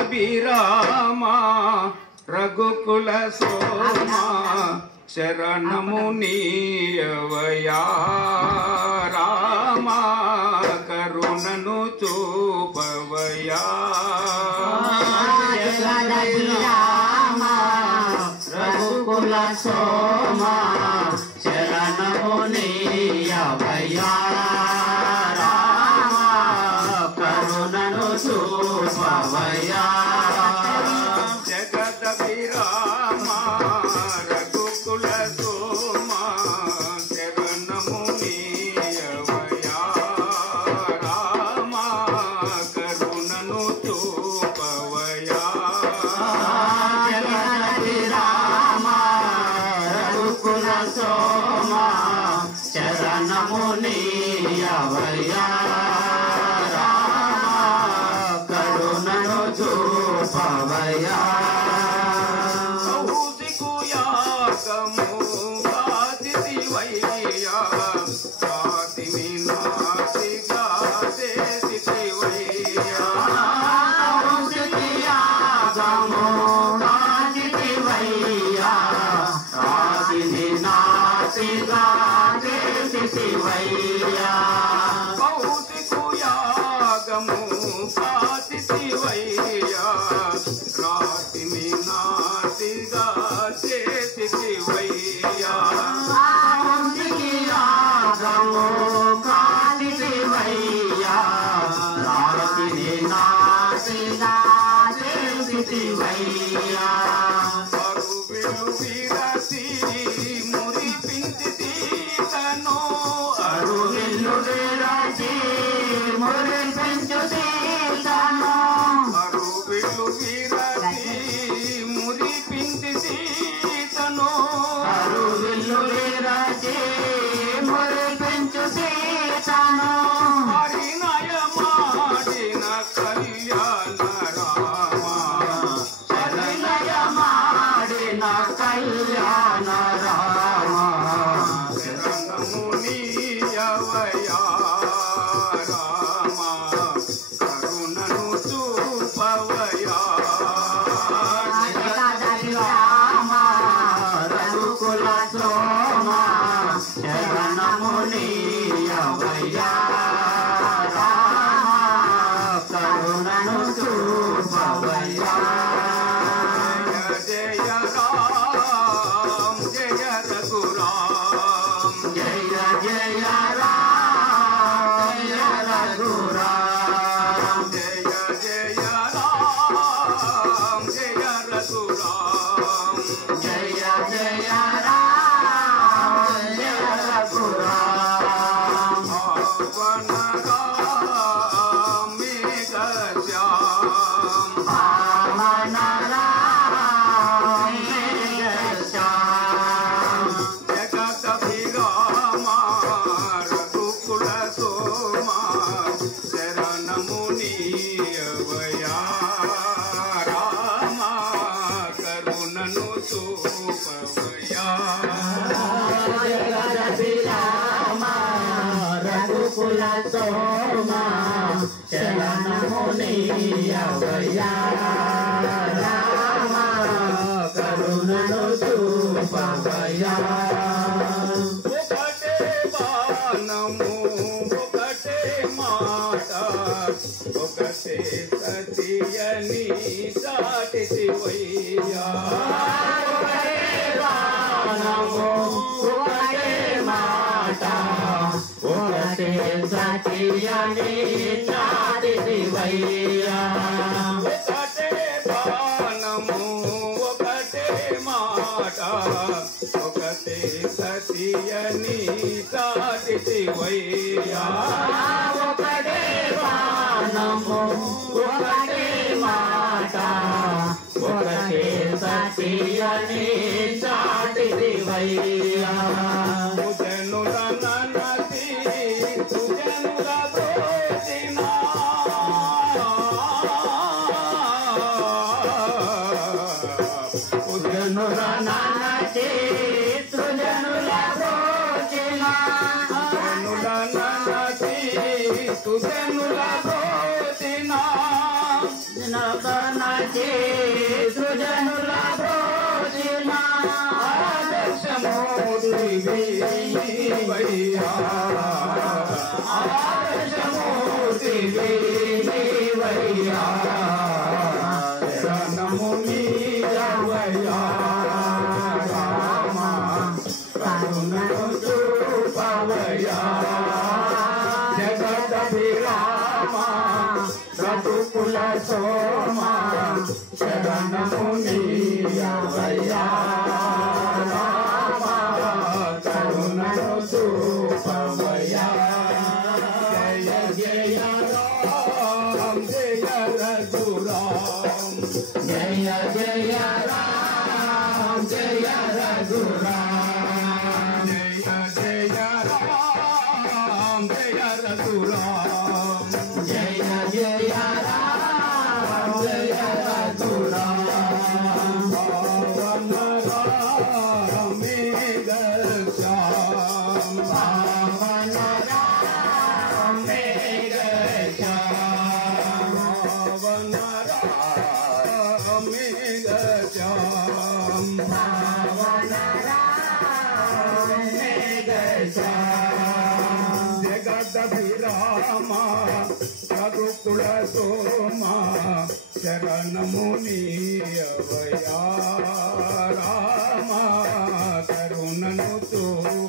జగదభిరామా రఘుకుల సోమా శరణము నీయవయా రామా కరుణను చూపవయా జగదభిరామా రఘుకుల సోమా శరణము నీయవయా రామా కరుణను చూపవయా జగదభిరామా రఘుకుల సోమా శరణము నీయవయా రామా కరుణను చూపవయా జగదభిరామా రఘుకుల సోమా శరణము నీయవయా రామా కరుణను చూపవయా కౌశికుయాగము కాదితివయ్యా కాదిని నాసిగా చేసితివయ్యా కౌశికయాగము కాదితివయ్యా కాదిని నాసిగా చేసితివయ్యా కౌశికుయాగము కాదితివయ్యా రాతిని నాసిగా చేసితివయ్యా కౌశికయాగము కాదితివయ్యా కాదిని నాసిగా చేసితివయ్యా అరువిలు విరసి మురిపించితీతను అరువిల్లు విరచి మురిపించు సీతను అరువిలు విరసి మురిపించితీతను అరువిల్లు విరచి మురిపించు సీతను పరిణయమాడిన కళ్యాణ రామా పరిణయమాడిన కళ్యాణ రామా శరణము నీయవయా రామా కరుణను చూపవయా జగదభిరామా రఘుకుల సోమా శరణము నీయవయా రామా కరుణను చూపవయా జయ జయ రామ జయ రఘురామ జయ జయ రామ జయ రఘురామ జయ జయ రామ జయ రఘురామ జయ జయ రామ జయ రఘురామ పవన రామ మేఘ శ్యామ పావన రామ మేఘ శ్యామ జగదభిరామా రఘుకుల సోమా శరణము నీయవయా రామా కరుణను చూపవయా జగదభిరామా రఘుకుల సోమా శరణము నీయవయా రామా కరుణను చూపవయా ఒకటే బాణము ఒకటే మాట ఒకటే సతియని చాటితివయ్యా ఒకటే బాణము ఒకటే మాట ఒకటే సతియని చాటితివయ్యా ఒకటే బాణము ఒకటే మాట ఒకటే సతియని చాటితివయ్యా ఒకటే బాణము ఒకటే మాట ఒకటే సతియని చాటితివయ్యా జనుల ననసి సుజనుల బ్రోచిన జనుల నానచి సుజనుల బ్రోచిన జనుల ననసి సుజనుల బ్రోచిన నగనచే సృజనుల భోజన ఆదర్శమూర్తివి నీవయ్యా ఆదర్శమూర్తివి నీవయ్యా శరణము నీవయ్యా రామ కరుణను చూపవయ్యా జగదభిరామ బ్రతుకుల సోమ శరణము నీవయ్యా రామ కరుణను చూపవయ్యా జయ జయ రామ జయ రఘురామ జయ జయ రామ జయ రఘురామ జయ జయ రామ జయ రఘురామ జయ జయ రామ జయ రఘురామ పవన రామే గశ్యామ పవన రామే గశ్యామ పవన రామే గశ్యామ పవన రామే గశ్యామ జగదభిరామ రఘుకుల సోమ శరణము నీవయ్యా రామ కరుణను చూపవయ్యా